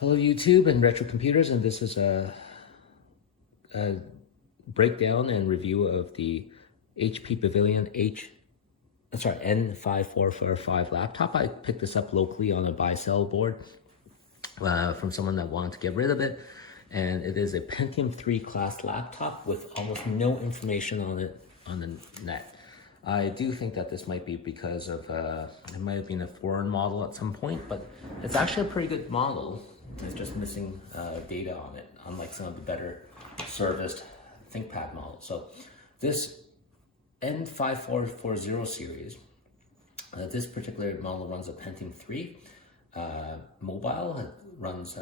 Hello YouTube and Retro Computers, and this is a breakdown and review of the HP Pavilion N5445 laptop. I picked this up locally on a buy-sell board from someone that wanted to get rid of it, and it is a Pentium 3 class laptop with almost no information on it on the net. I do think that this might be because of it might have been a foreign model at some point, but it's actually a pretty good model. It's just missing data on it, unlike some of the better serviced ThinkPad models. So this N5440 series, this particular model runs a Pentium 3 mobile. It runs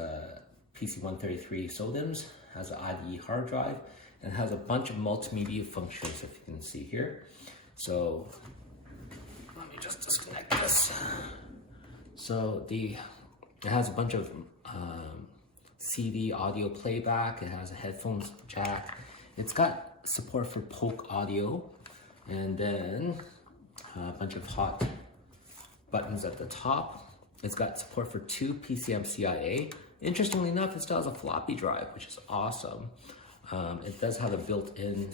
PC133 SODIMMs, has an IDE hard drive, and has a bunch of multimedia functions, if you can see here. So let me just disconnect this. So it has a bunch of CD audio playback. It has a headphones jack. It's got support for Polk audio, and then a bunch of hot buttons at the top. It's got support for 2 PCM CIA. Interestingly enough, it still has a floppy drive, which is awesome. It does have a built-in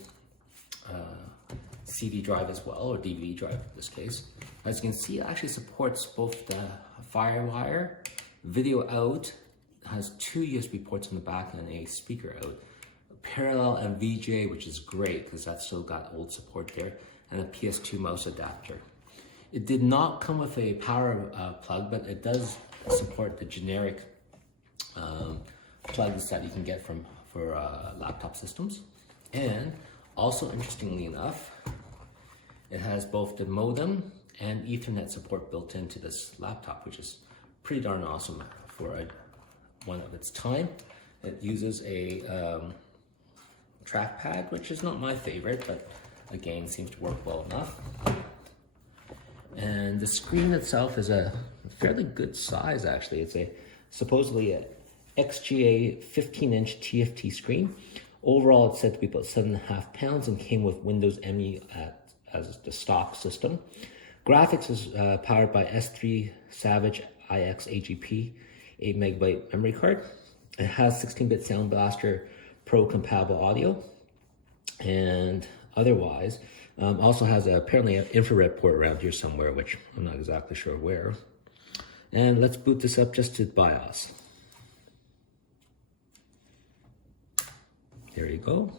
CD drive as well, or DVD drive in this case. As you can see, it actually supports both the FireWire, video out, has 2 USB ports in the back and a speaker out, parallel and VGA, which is great because that's still got old support there, and a PS2 mouse adapter. It did not come with a power plug, but it does support the generic plugs that you can get for laptop systems. And also, interestingly enough, it has both the modem and Ethernet support built into this laptop, which is pretty darn awesome for one of its time. It uses a trackpad, which is not my favorite, but again, seems to work well enough. And the screen itself is a fairly good size, actually. It's supposedly a XGA 15-inch TFT screen. Overall, it's said to be about 7.5 pounds and came with Windows ME as the stock system. Graphics is powered by S3 Savage IX AGP 8MB memory card. It has 16-bit Sound Blaster Pro compatible audio, and otherwise also has apparently an infrared port around here somewhere, which I'm not exactly sure where. And let's boot this up just to BIOS. There you go.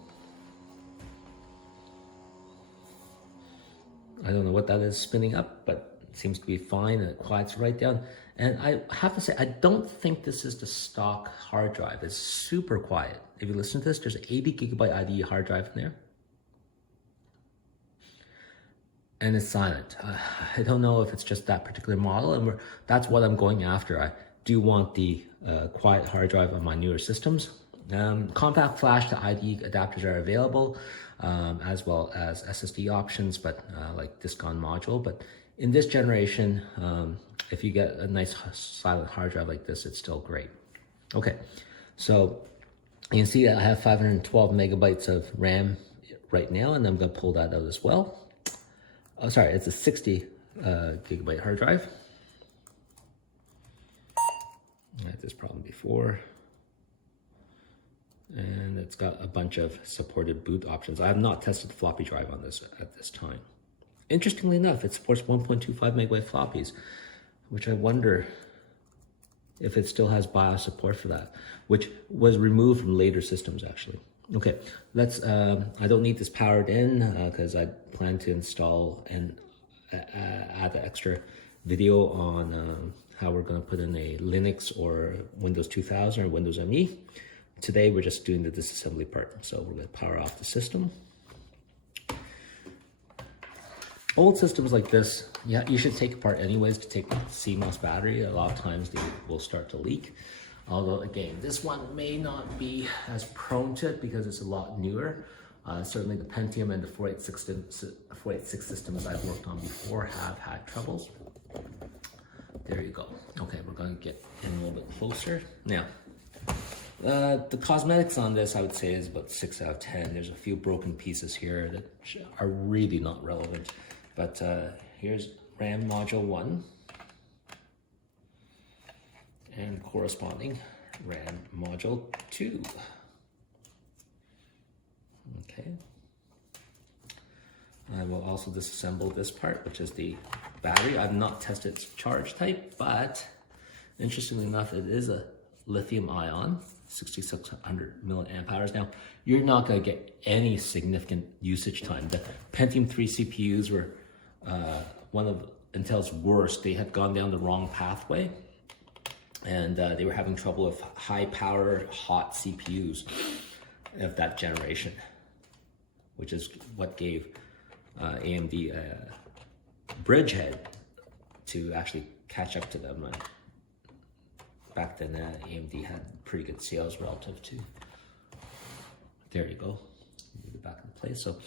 I don't know what that is spinning up, but it seems to be fine, and it quiets right down. And I have to say, I don't think this is the stock hard drive. It's super quiet. If you listen to this, there's an 80GB IDE hard drive in there. And it's silent. I don't know if it's just that particular model, and that's what I'm going after. I do want the quiet hard drive on my newer systems. Compact flash to IDE adapters are available, as well as SSD options, but like disk on module. But in this generation, if you get a nice silent hard drive like this, it's still great. Okay, so you can see that I have 512 megabytes of RAM right now, and I'm going to pull that out as well. Oh, sorry, it's a 60 gigabyte hard drive. I had this problem before. And it's got a bunch of supported boot options. I have not tested the floppy drive on this at this time. Interestingly enough, it supports 1.25 megabyte floppies, which I wonder if it still has BIOS support for that, which was removed from later systems actually. Okay, let's, I don't need this powered in because I plan to install and add the extra video on how we're going to put in a Linux or Windows 2000 or Windows ME. Today, we're just doing the disassembly part. So we're going to power off the system. Old systems like this, yeah, you should take apart anyways to take the CMOS battery. A lot of times they will start to leak. Although again, this one may not be as prone to it because it's a lot newer. Certainly the Pentium and the 486 systems I've worked on before have had troubles. There you go. Okay, we're going to get in a little bit closer. Now, the cosmetics on this, I would say, is about 6 out of 10. There's a few broken pieces here that are really not relevant. But here's RAM module 1 and corresponding RAM module 2. Okay. I will also disassemble this part, which is the battery. I've not tested its charge type, but interestingly enough, it is a lithium ion, 6600 milliamp hours. Now, you're not going to get any significant usage time. The Pentium 3 CPUs were one of Intel's worst. They had gone down the wrong pathway, and they were having trouble with high power, hot CPUs of that generation, which is what gave AMD a bridgehead to actually catch up to them. Back then, AMD had pretty good sales relative to. There you go. Move it back into place. So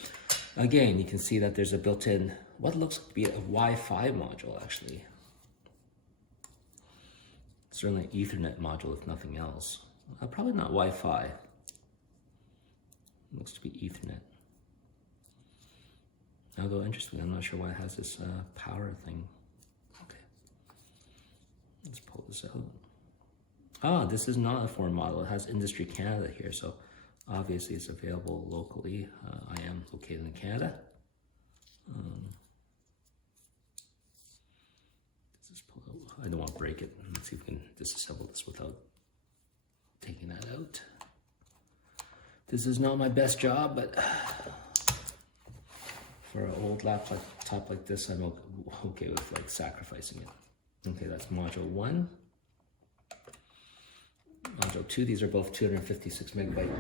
again, you can see that there's a built-in, what looks to be a Wi-Fi module actually. Certainly an Ethernet module if nothing else. Probably not Wi-Fi. Looks to be Ethernet. Although interesting, I'm not sure why it has this power thing. Okay, let's pull this out. Ah, this is not a foreign model. It has Industry Canada here, so obviously it's available locally. I am located in Canada. Let's just pull out. I don't want to break it. Let's see if we can disassemble this without taking that out. This is not my best job, but for an old laptop like this, I'm okay with like sacrificing it. Okay, that's module 1. Module 2, these are both 256 megabyte.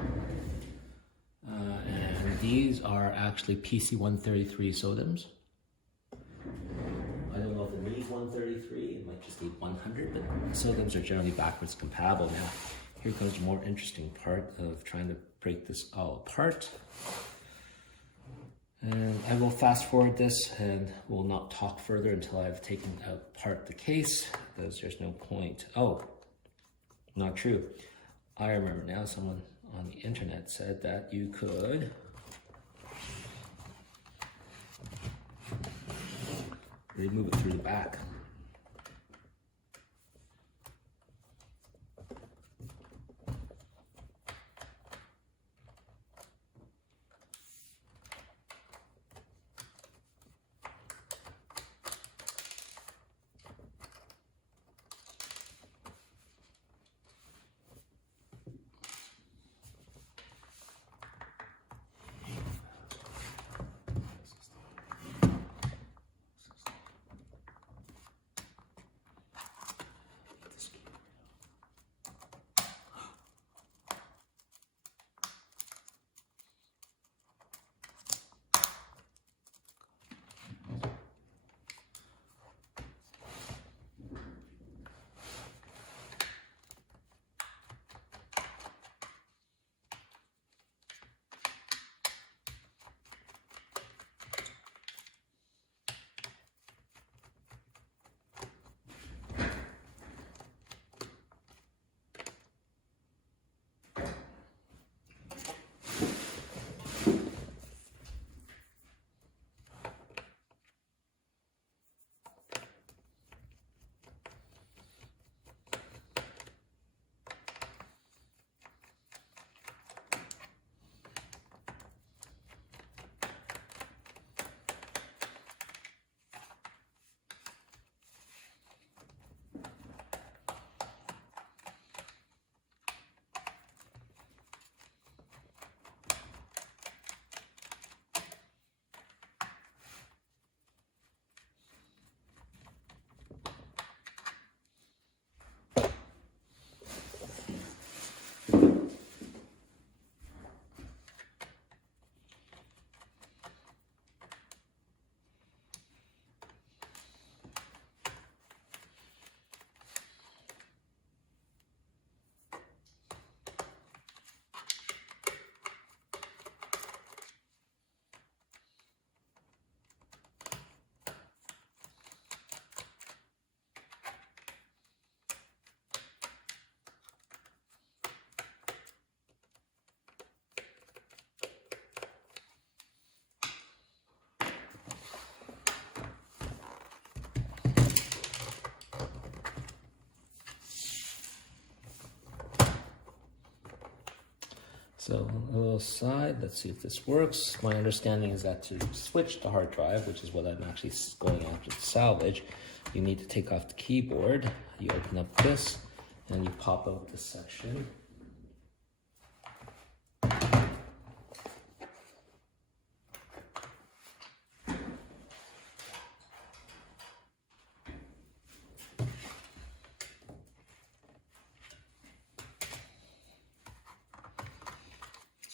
And these are actually PC133 SODIMMs. I don't know if it needs 133, it might just need 100, but SODIMMs are generally backwards compatible. Now, here comes the more interesting part of trying to break this all apart. And I will fast forward this and will not talk further until I've taken apart the case, because there's no point. Oh, not true. I remember now, someone on the internet said that you could remove it through the back. So a little side, let's see if this works. My understanding is that to switch the hard drive, which is what I'm actually going after to salvage, you need to take off the keyboard. You open up this and you pop out this section.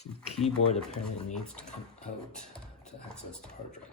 The keyboard apparently needs to come out to access the hard drive.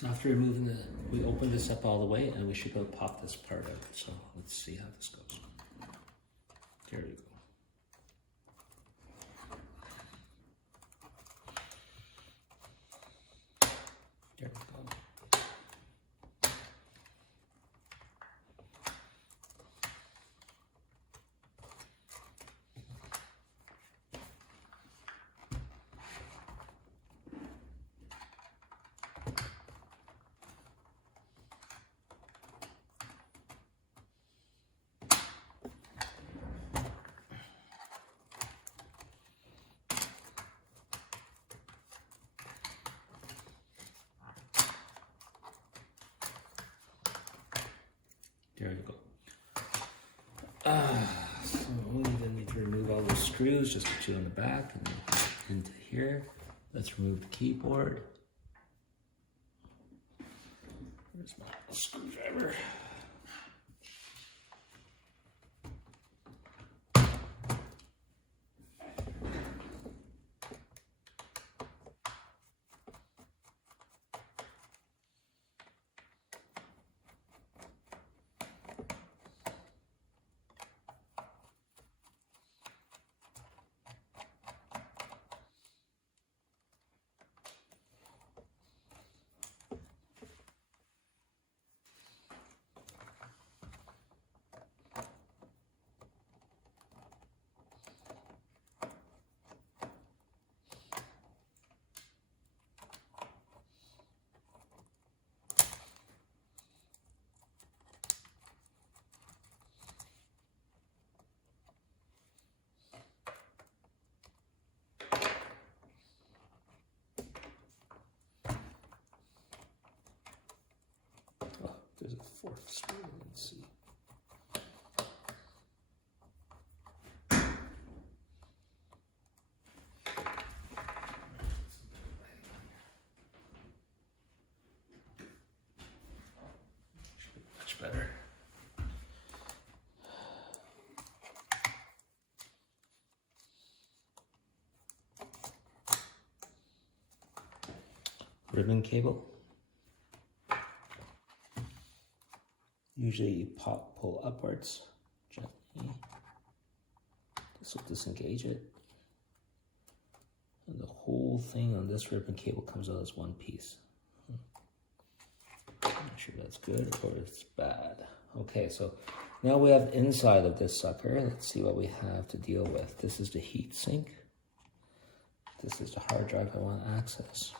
So after removing we open this up all the way and we should go pop this part out. So let's see how this goes. There we go. There we go. There we go. So we then need to remove all those screws, just the two on the back and then into here. Let's remove the keyboard. Where's my screwdriver? There's a fourth screw, let's see. Much better. Ribbon cable. Usually you pull upwards gently. This will disengage it. And the whole thing on this ribbon cable comes out as one piece. I'm not sure that's good or it's bad. Okay, so now we have inside of this sucker. Let's see what we have to deal with. This is the heat sink. This is the hard drive I want to access.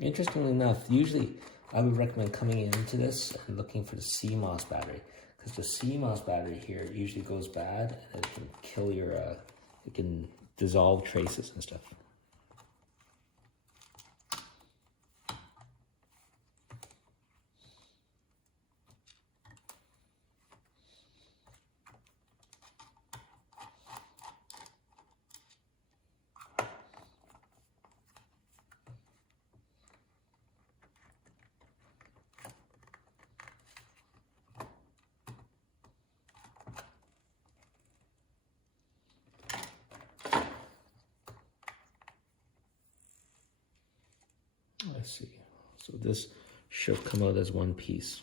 Interestingly enough, usually I would recommend coming into this and looking for the CMOS battery, because the CMOS battery here usually goes bad and it can kill your, it can dissolve traces and stuff. I see. So this should come out as one piece.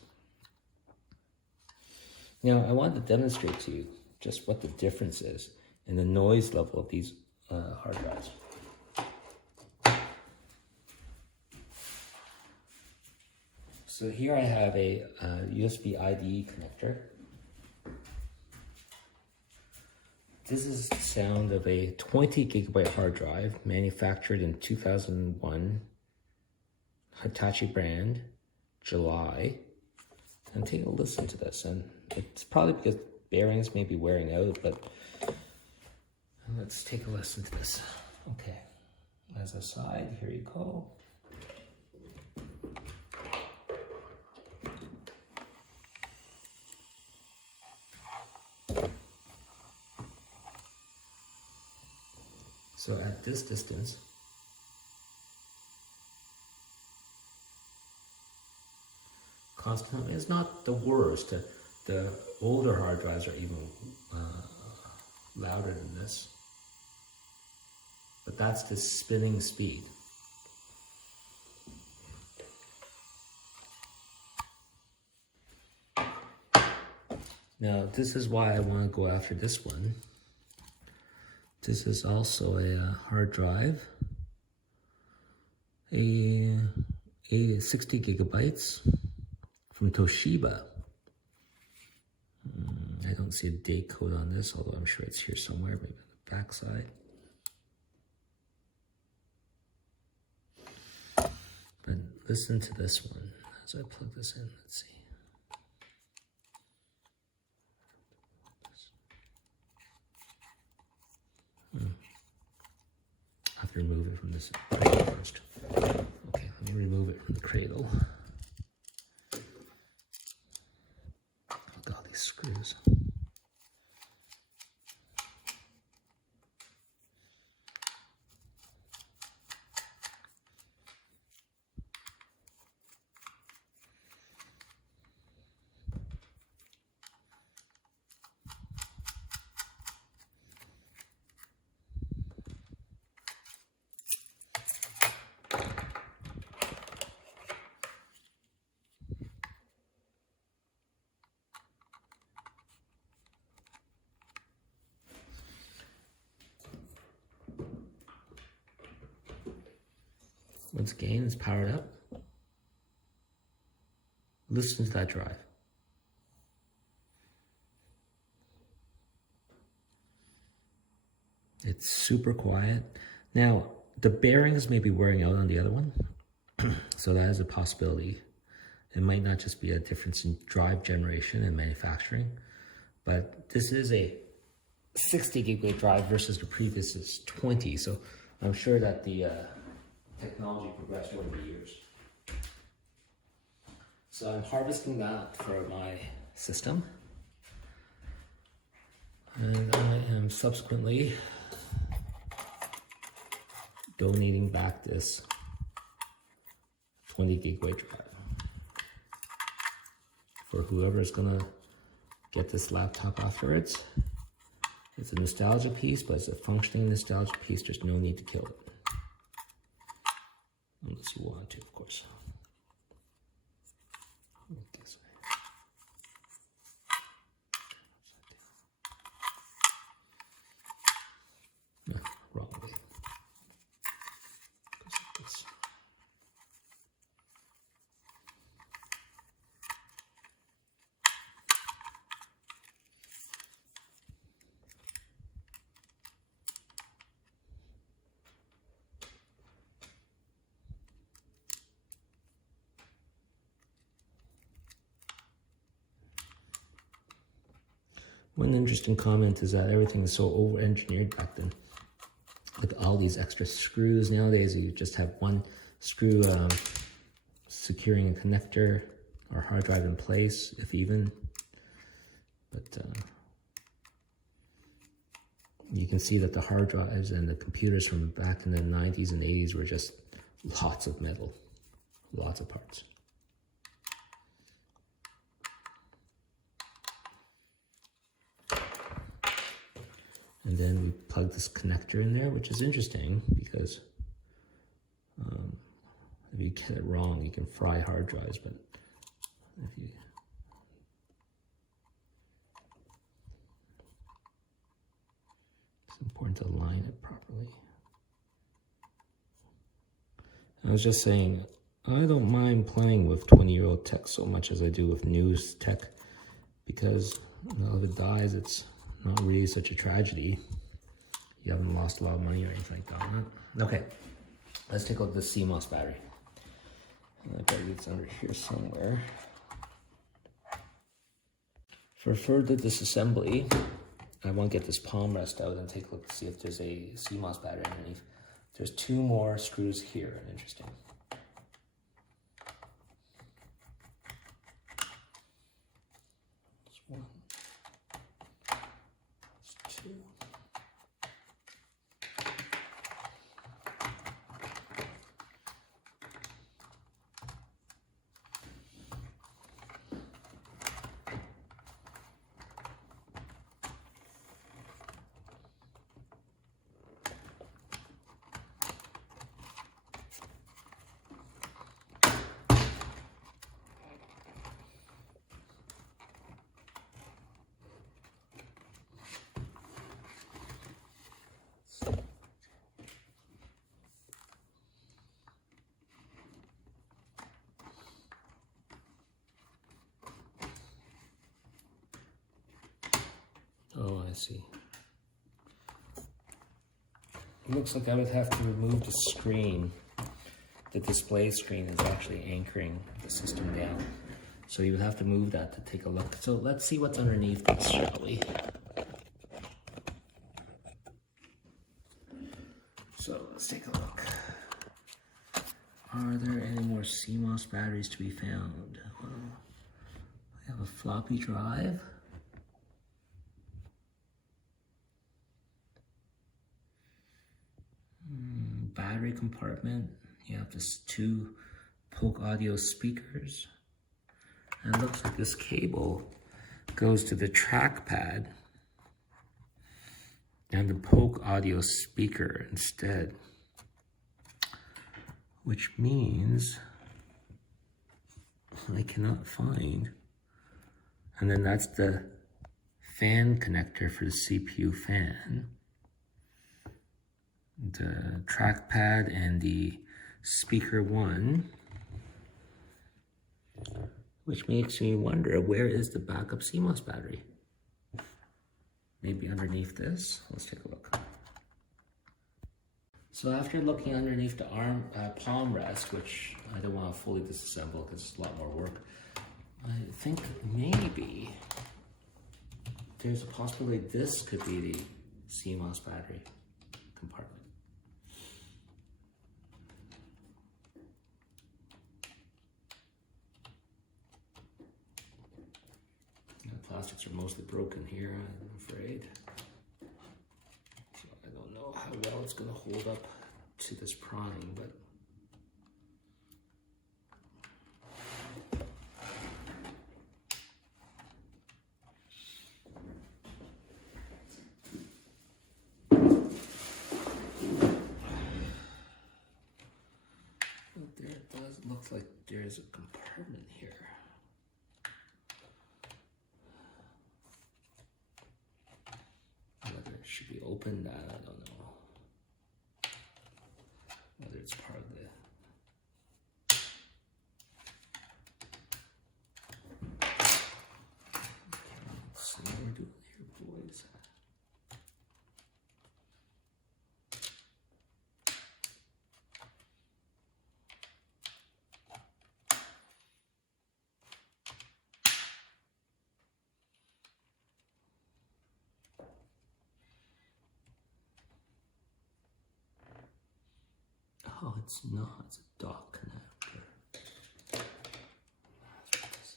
Now I want to demonstrate to you just what the difference is in the noise level of these hard drives. So here I have a USB IDE connector. This is the sound of a 20 gigabyte hard drive manufactured in 2001. Hitachi brand, July, and take a listen to this. And it's probably because bearings may be wearing out, but let's take a listen to this. Okay, as a side, here you go. So at this distance, It's not the worst. The older hard drives are even louder than this. But that's the spinning speed. Now, this is why I want to go after this one. This is also a hard drive, a 60 gigabytes from Toshiba. I don't see a date code on this, although I'm sure it's here somewhere, maybe on the back side. But listen to this one as I plug this in. Let's see. I have to remove it from this cradle first. Okay, let me remove it from the cradle. Look at all these screws. Once again, it's powered up. Listen to that drive. It's super quiet. Now, the bearings may be wearing out on the other one, so that is a possibility. It might not just be a difference in drive generation and manufacturing, but this is a 60 gigabit drive versus the previous is 20, so I'm sure that the technology progressed over the years. So I'm harvesting that for my system. And I am subsequently donating back this 20 gigabyte drive for whoever's gonna get this laptop afterwards. It's a nostalgia piece, but it's a functioning nostalgia piece. There's no need to kill it. Unless you want to, of course. This way. No, wrong way. Goes like this. One interesting comment is that everything is so over-engineered back then. Like all these extra screws. Nowadays, you just have one screw securing a connector or hard drive in place, if even. But you can see that the hard drives and the computers from back in the 90s and 80s were just lots of metal, lots of parts. And then we plug this connector in there, which is interesting because if you get it wrong, you can fry hard drives. But if you it's important to align it properly. I was just saying, I don't mind playing with 20-year-old tech so much as I do with new tech, because if it dies, it's not really such a tragedy. You haven't lost a lot of money or anything like that. Okay, let's take a look at the CMOS battery. I bet it's under here somewhere. For further disassembly, I want to get this palm rest out and take a look to see if there's a CMOS battery underneath. There's two more screws here, interesting. There's one. There's two. Oh, I see. It looks like I would have to remove the screen. The display screen is actually anchoring the system down. So you would have to move that to take a look. So let's see what's underneath this, shall we? So let's take a look. Are there any more CMOS batteries to be found? Well, I have a floppy drive. Battery compartment. You have this 2 Polk audio speakers. And it looks like this cable goes to the trackpad and the Polk audio speaker instead. Which means I cannot find. And then that's the fan connector for the CPU fan. The trackpad and the speaker 1. Which makes me wonder, where is the backup CMOS battery? Maybe underneath this? Let's take a look. So after looking underneath the palm rest, which I don't want to fully disassemble because it's a lot more work, I think maybe there's a possibility this could be the CMOS battery compartment. The plastics are mostly broken here, I'm afraid. So I don't know how well it's going to hold up to this prying, but there it does look like there's a compartment here. Whether it should be opened, I don't know. Whether it's part of the see what we're doing here, boys. Oh, it's not. It's a dock connector. That's what this is.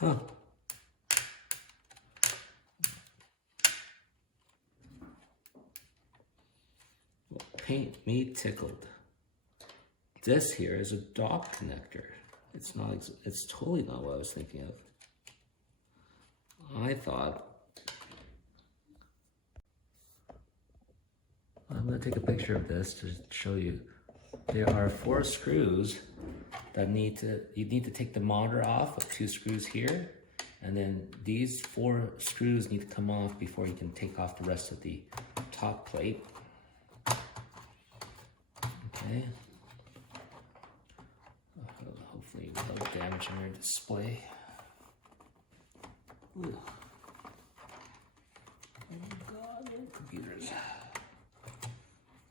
Huh. Well, paint me tickled. This here is a dock connector. It's not. It's totally not what I was thinking of. I thought. I'm going to take a picture of this to show you. There are 4 screws that you need to take the monitor off with 2 screws here, and then these 4 screws need to come off before you can take off the rest of the top plate. Okay. Hopefully without damaging your display. Ooh. Oh God, computers.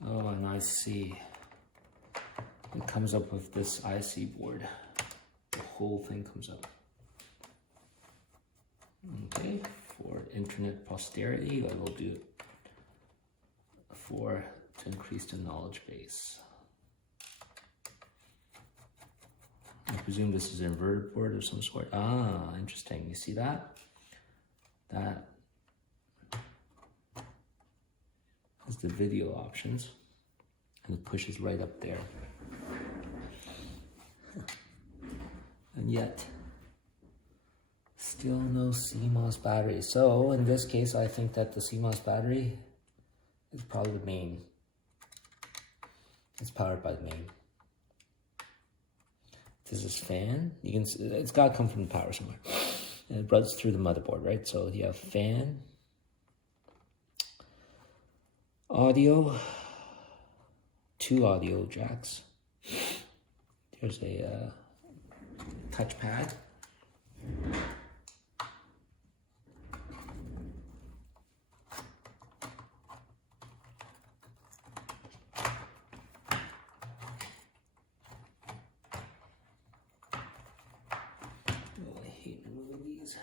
Oh, and I see. It comes up with this IC board. The whole thing comes up. Okay, for internet posterity, I will do it to increase the knowledge base. I presume this is an inverted board of some sort. Ah, interesting. You see that? That is the video options, and it pushes right up there. And yet, still no CMOS battery. So in this case, I think that the CMOS battery is probably the main. It's powered by the main. This is fan. You can. It's got to come from the power somewhere. And it runs through the motherboard, right? So you have fan, audio, 2 audio jacks. There's a touchpad. Oh, I hate removing these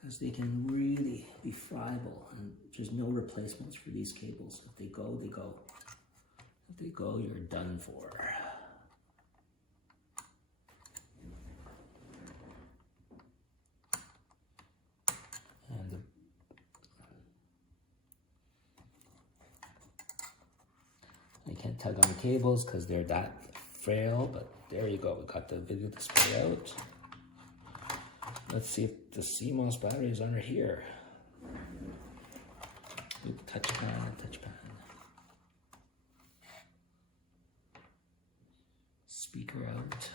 because they can really be friable, and there's no replacements for these cables. If they go, they go. If they go, you're done for. And you can't tug on the cables because they're that frail, but there you go. We got the video display out. Let's see if the CMOS battery is under here. Oop, touchpad. Speaker out.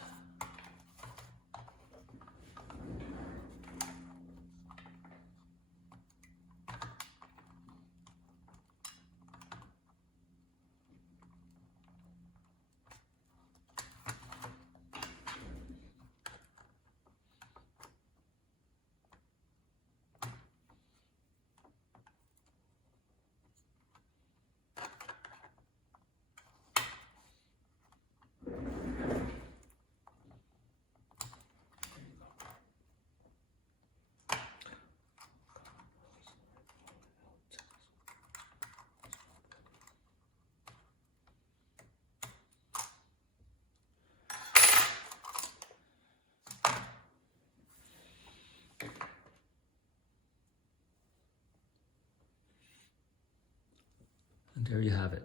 And there you have it.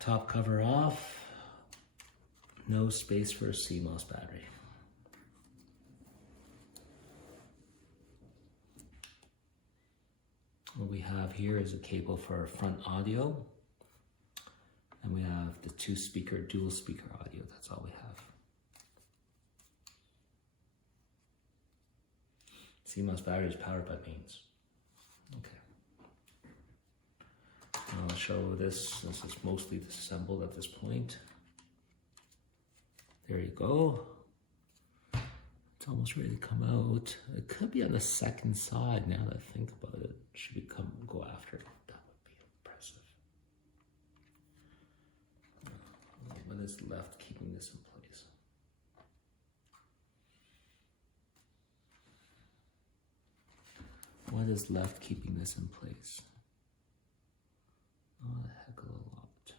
Top cover off. No space for a CMOS battery. What we have here is a cable for front audio. And we have the dual speaker audio. That's all we have. CMOS battery is powered by mains. Okay. I'll show this. This is mostly disassembled at this point. There you go. It's almost ready to come out. It could be on the second side now that I think about it. Should we go after it? That would be impressive. What is left keeping this in place? What is left keeping this in place? Oh, a heck of a lot.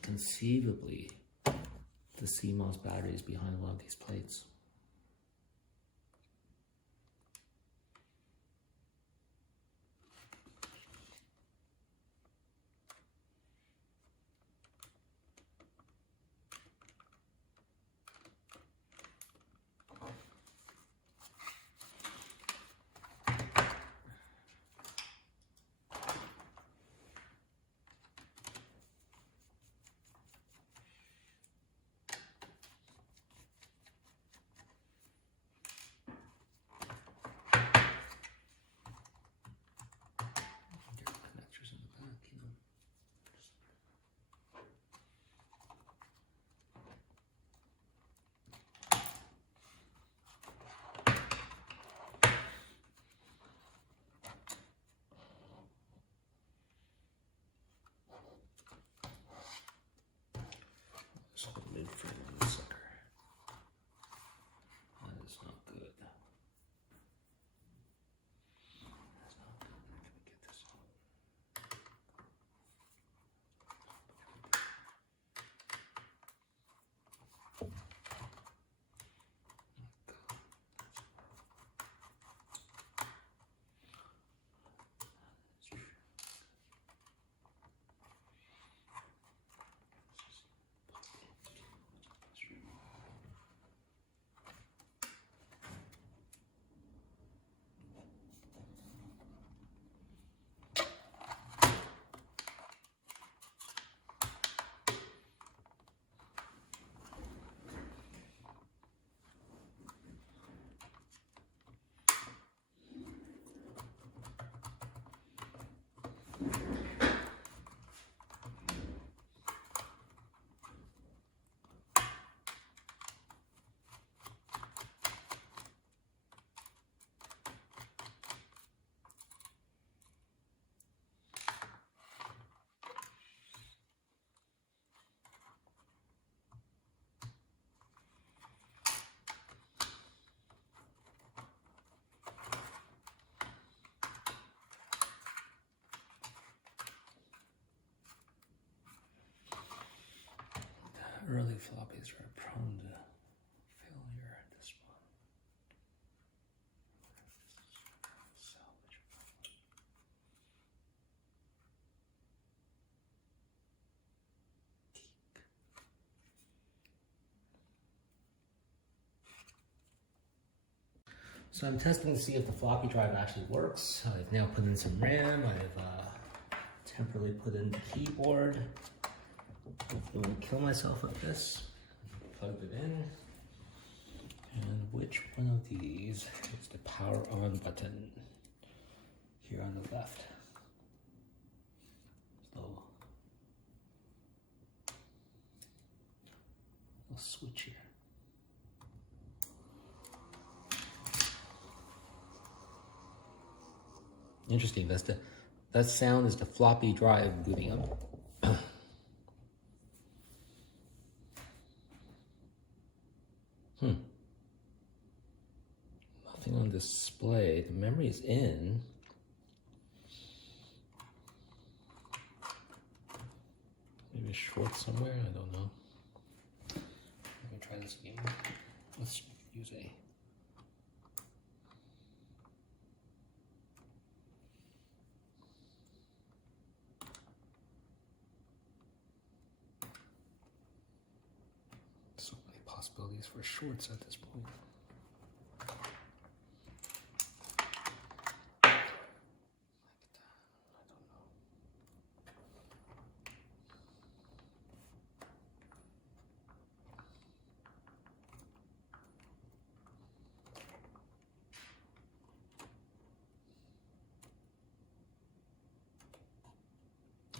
Conceivably, the CMOS battery is behind a lot of these plates. early floppies are prone to failure. This one. Salvage. So I'm testing to see if the floppy drive actually works. I've now put in some RAM. I've temporarily put in the keyboard. Hopefully I won't kill myself with this. Plugged it in. And which one of these is the power on button? Here on the left. So I'll switch here. Interesting. That sound is the floppy drive booting up. Nothing on display. The memory is in. Maybe it's short somewhere. I don't know. Let me try this again. Let's use a. So many possibilities for shorts at this point.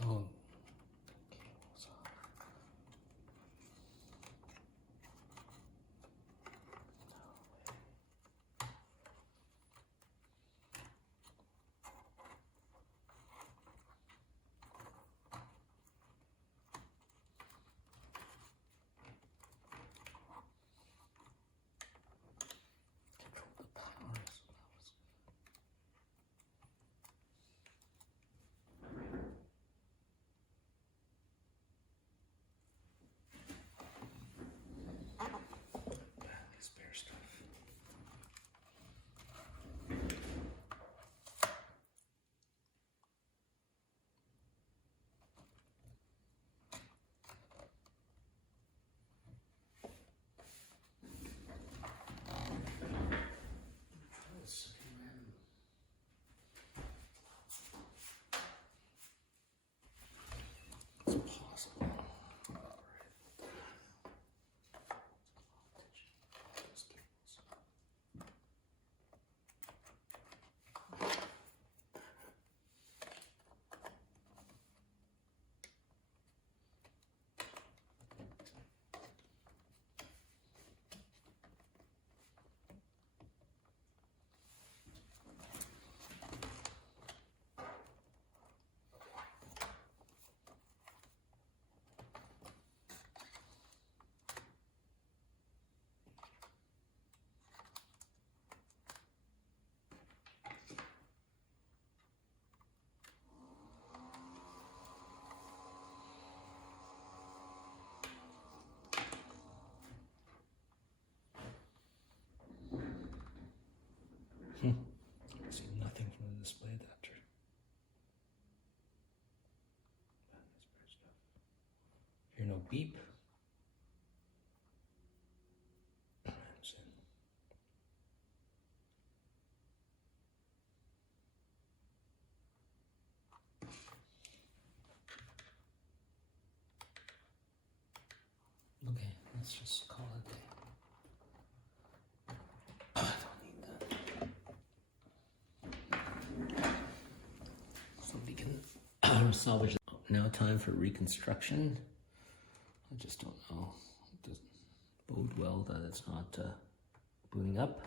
Oh, control the power. Spare stuff. It's possible. I see nothing from the display adapter. Hear no beep. Okay, let's just call it a day. I don't need that. Somebody can salvage it. Now time for reconstruction. I just don't know. It doesn't bode well that it's not booting up.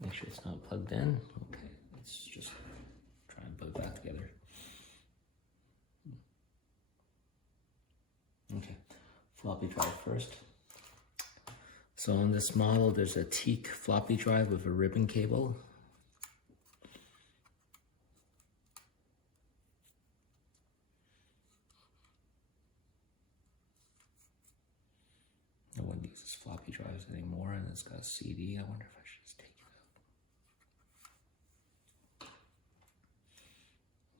Make sure it's not plugged in. Okay, let's just try and put it back together. Okay, floppy drive first. So on this model, there's a teak floppy drive with a ribbon cable. drives anymore, and it's got a CD. I wonder if I should just take it out.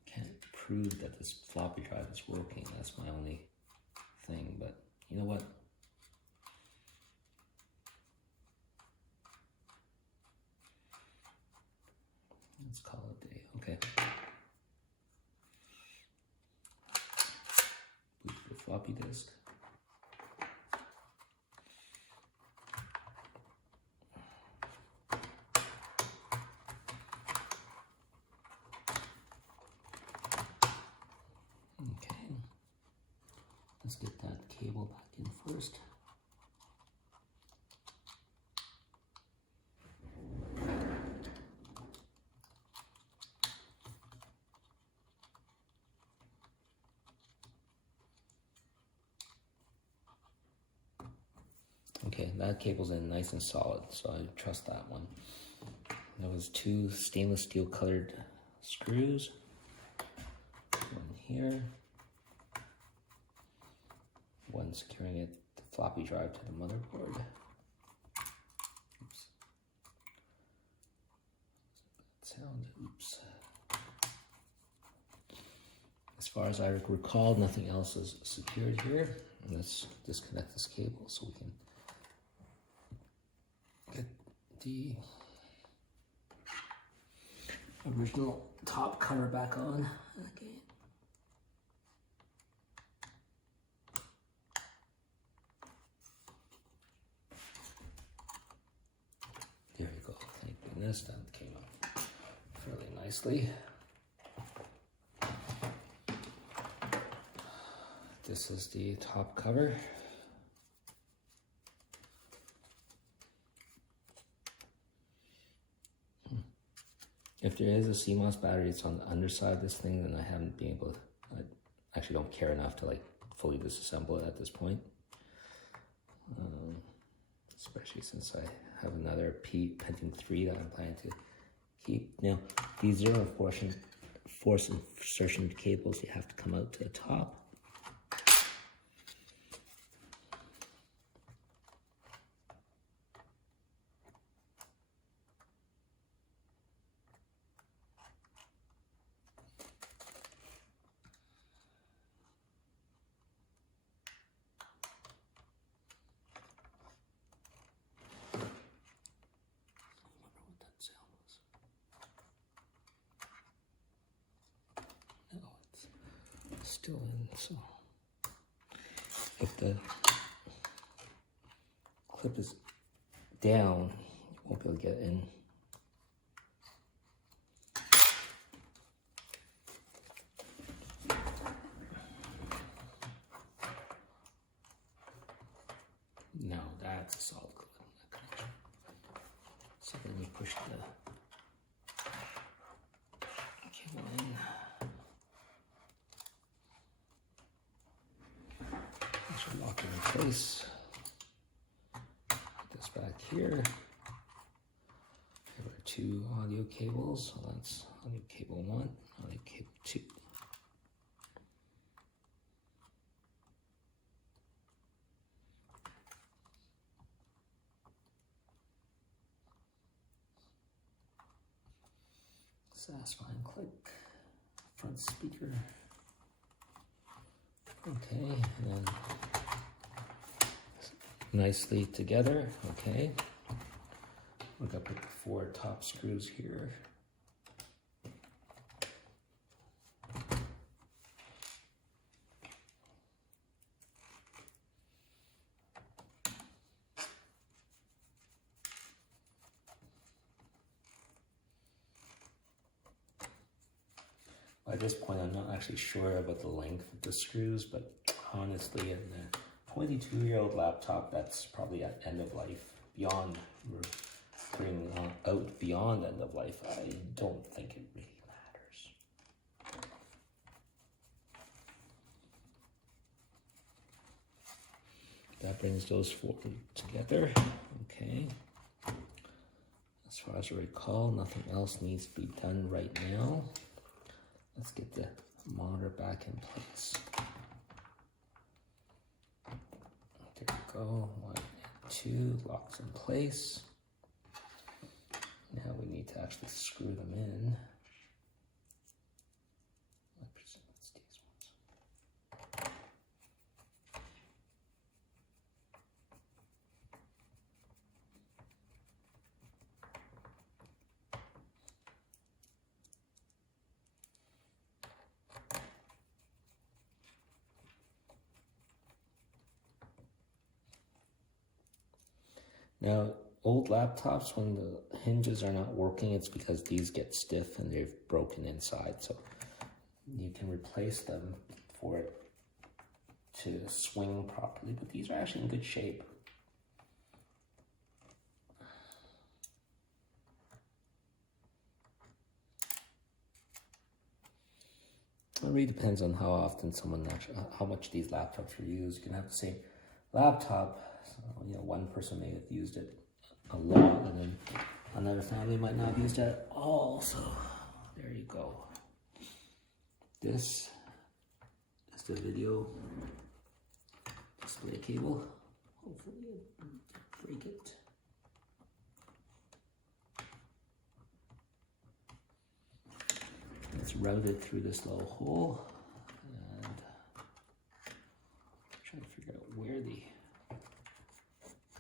Can't prove that this floppy drive is working. That's my only thing, but you know what? Let's call it a day. Okay. Boot the floppy disk. Okay. Let's get that cable back in first. Okay, that cable's in nice and solid, so I trust that one. There was 2 stainless steel colored screws. One here. One securing it, the floppy drive to the motherboard. Oops. Sound, oops. As far as I recall, nothing else is secured here. Let's disconnect this cable so we can get the original top cover back on. Okay. There we go. Thank goodness that came out fairly nicely. This is the top cover. If there is a CMOS battery, it's on the underside of this thing, then I haven't been able to, I actually don't care enough to like fully disassemble it at this point. Especially since I have another Pentium 3 that I'm planning to keep. Now, these zero force insertion cables, they have to come out to the top. Still in, so if the clip is down, you won't be able to get in. No, that's a solid clip. So then you push the cable in. Lock it in place. Put this back here. There are 2 audio cables. So that's audio cable 1, audio cable 2. Satisfying click. Front speaker. Okay, and then nicely together. Okay, we're gonna put the 4 top screws here. At this point, I'm not actually sure about the length of the screws, but honestly, in a 22-year-old laptop, that's probably at end of life. Beyond, we're bringing out beyond end of life. I don't think it really matters. That brings those 4 together. Okay. As far as I recall, nothing else needs to be done right now. Let's get the monitor back in place. There we go, 1 and 2 locks in place. Now we need to actually screw them in. I presume it's these ones. Now, old laptops, when the hinges are not working, it's because these get stiff and they've broken inside. So you can replace them for it to swing properly, but these are actually in good shape. It really depends on how often how much these laptops are used. You can have the same laptop. So, one person may have used it a lot, and then another family might not have used it at all. So there you go. This is the video display cable. Hopefully it won't break it. It's routed through this little hole, and I'm trying to figure out where the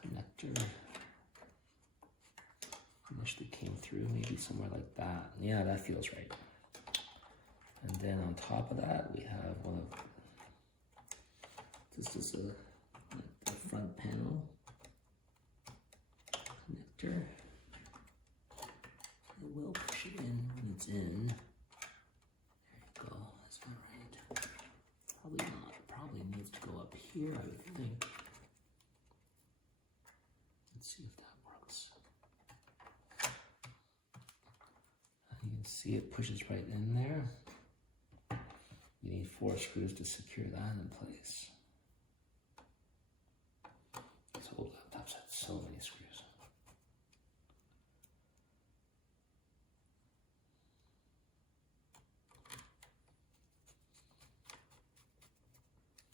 connector initially came through, maybe somewhere like that. Yeah, that feels right. And then on top of that, we have this is the front panel connector. It will push it in when it's in. There you go, is that right? Probably not, it probably needs to go up here, I would think. Let's see if that works. You can see it pushes right in there. You need 4 screws to secure that in place. These old laptops had so many screws.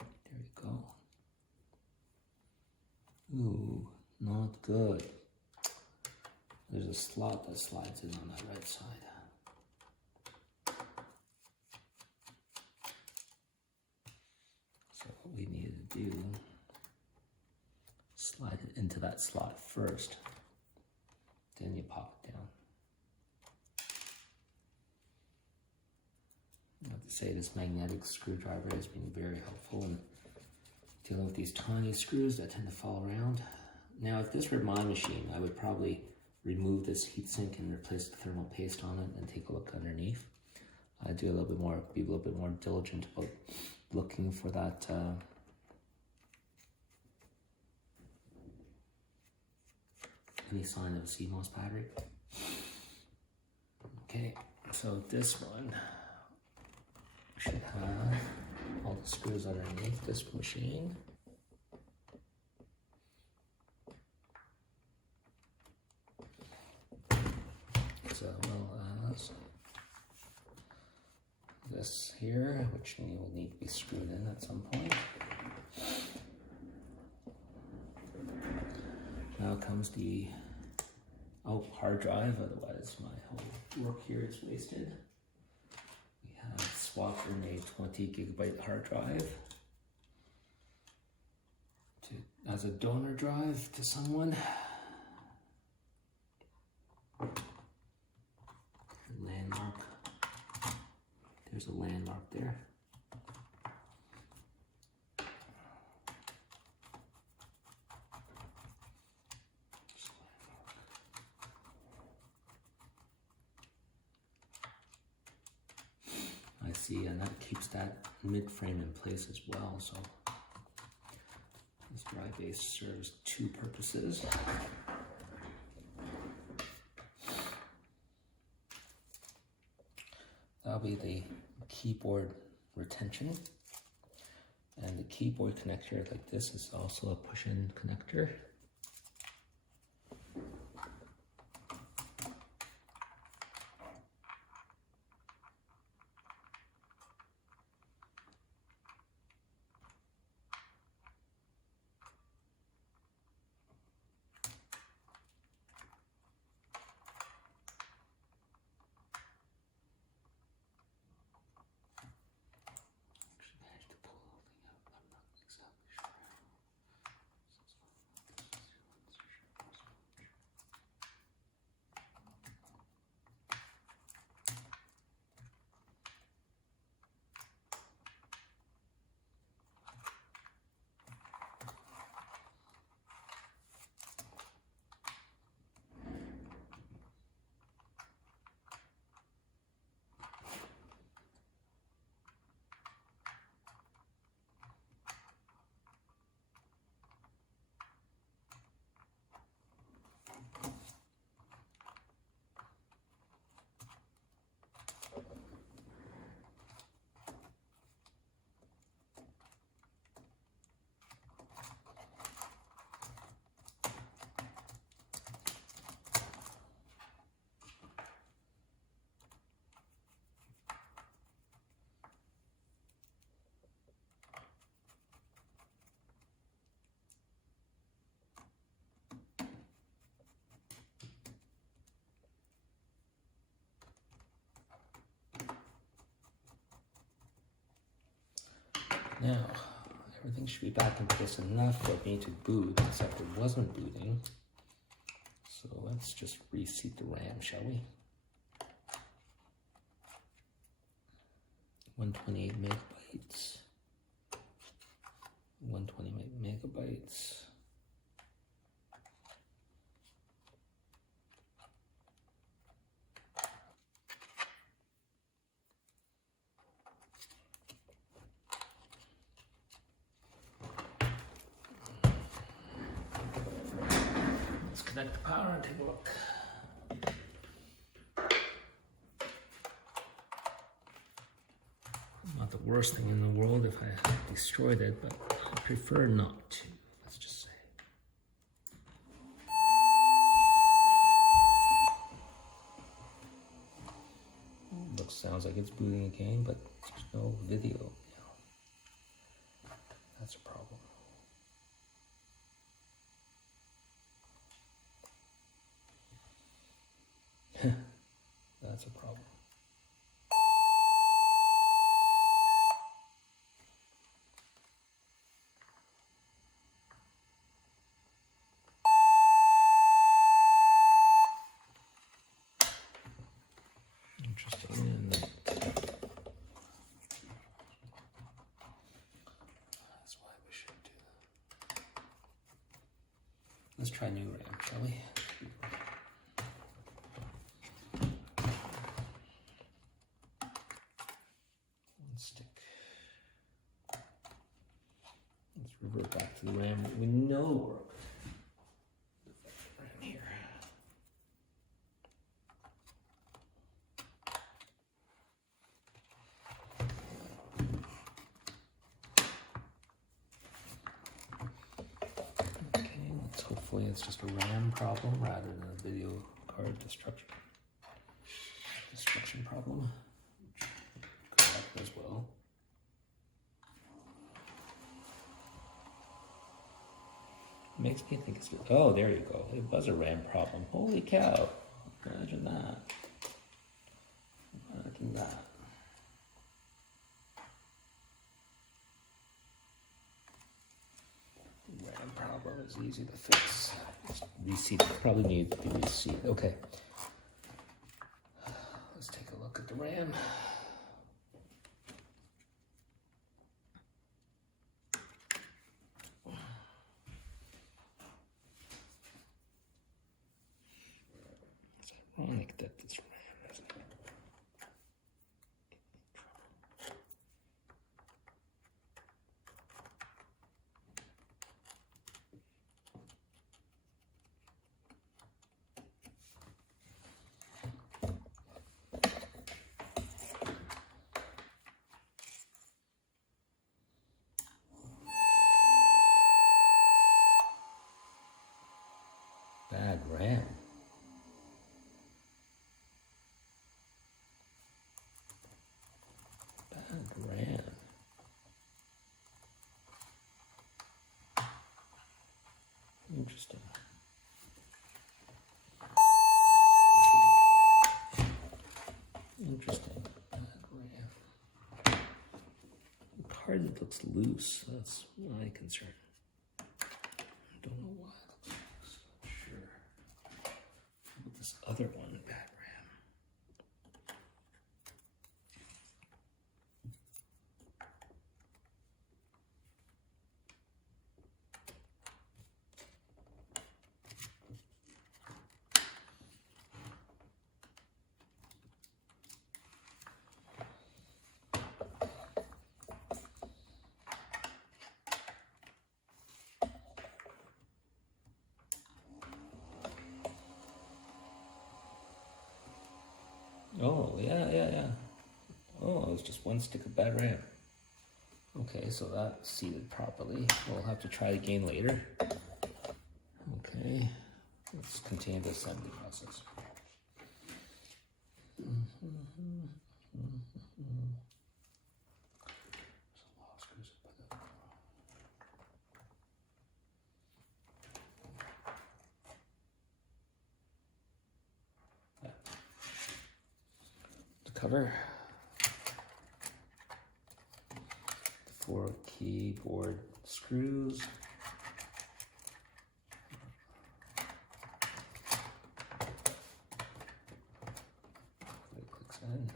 There we go. Ooh, not good. There's a slot that slides in on that right side. So what we need to do, slide it into that slot first, then you pop it down. I have to say this magnetic screwdriver has been very helpful in dealing with these tiny screws that tend to fall around. Now, if this were my machine, I would probably remove this heatsink and replace the thermal paste on it and take a look underneath. I do be a little bit more diligent about looking for that any sign of a CMOS battery. Okay, so this one should have all the screws underneath this machine. As well as this here, which will need to be screwed in at some point. Now comes the hard drive, otherwise my whole work here is wasted. We have swapped in a 20 gigabyte hard drive as a donor drive to someone. Landmark. There's a landmark there. I see, and that keeps that mid-frame in place as well. So this drive base serves 2 purposes. That'll be the keyboard retention, and the keyboard connector like this is also a push-in connector. Now, everything should be back in place enough for me to boot, except it wasn't booting. So let's just reseat the RAM, shall we? 128 megabytes. 128 megabytes. Let's connect the power and take a look. Not the worst thing in the world if I destroyed it, but I prefer not to, let's just say. Sounds like it's booting again, but there's no video now. That's a problem. That's a problem. Interesting. That's why we should do that. Let's try new RAM, shall we? Let's revert back to the RAM that we know worked. RAM here. Okay, hopefully it's just a RAM problem rather than a video card destruction problem. Could happen as well. Makes me think it's, oh, there you go. It was a RAM problem. Holy cow. Imagine that. Imagine that. RAM problem is easy to fix. Just reseat, probably need to be reseat. Okay. Let's take a look at the RAM. Ironic that this RAM isn't. Bad RAM. RAM. Interesting. Interesting. RAM. The card looks loose. That's my concern. I don't know why it looks loose. Not sure. How about this other one? Bad RAM. Oh, yeah. Oh, it was just one stick of bad RAM. Okay, so that's seated properly. We'll have to try again later. Okay, let's continue the assembly process. Cover, the 4 keyboard screws. It clicks in.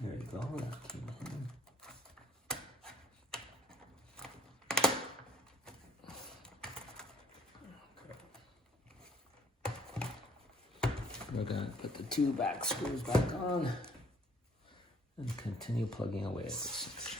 There you go, that came in. We're going to put the 2 back screws back on and continue plugging away at this.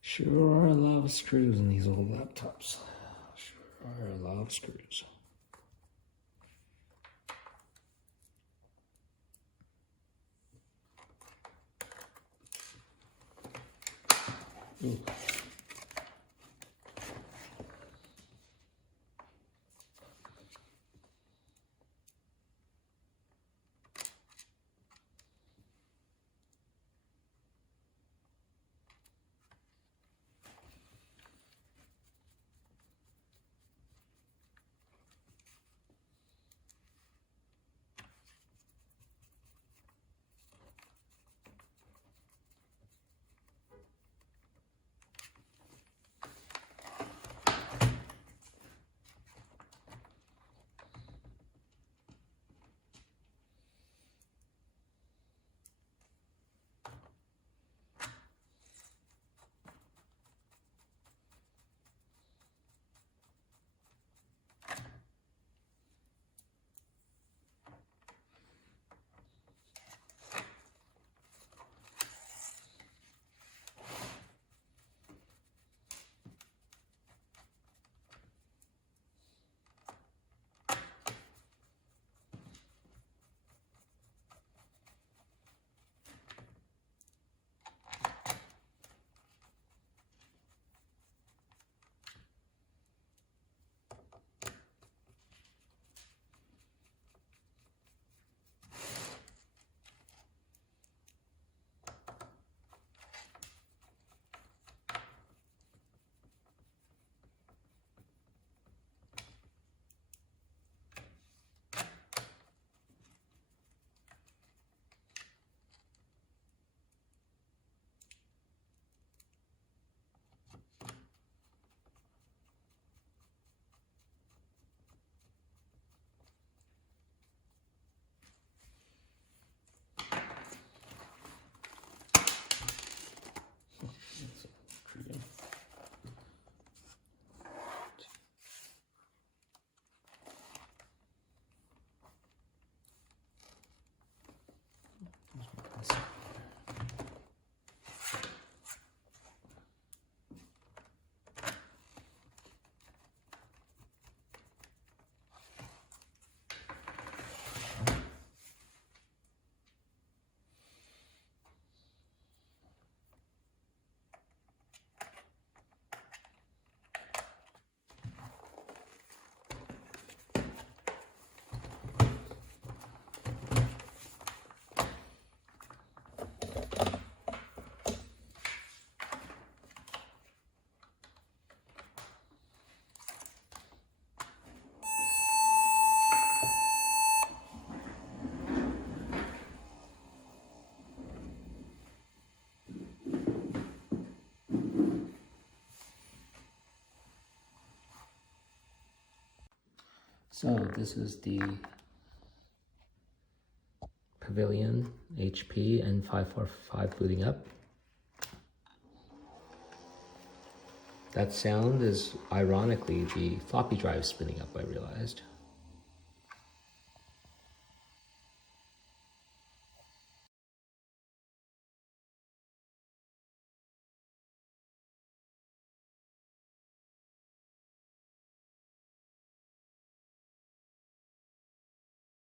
Sure are a lot of screws in these old laptops. Sure are a lot of screws. Ooh. So this is the Pavilion HP N5445 booting up. That sound is ironically the floppy drive spinning up, I realized.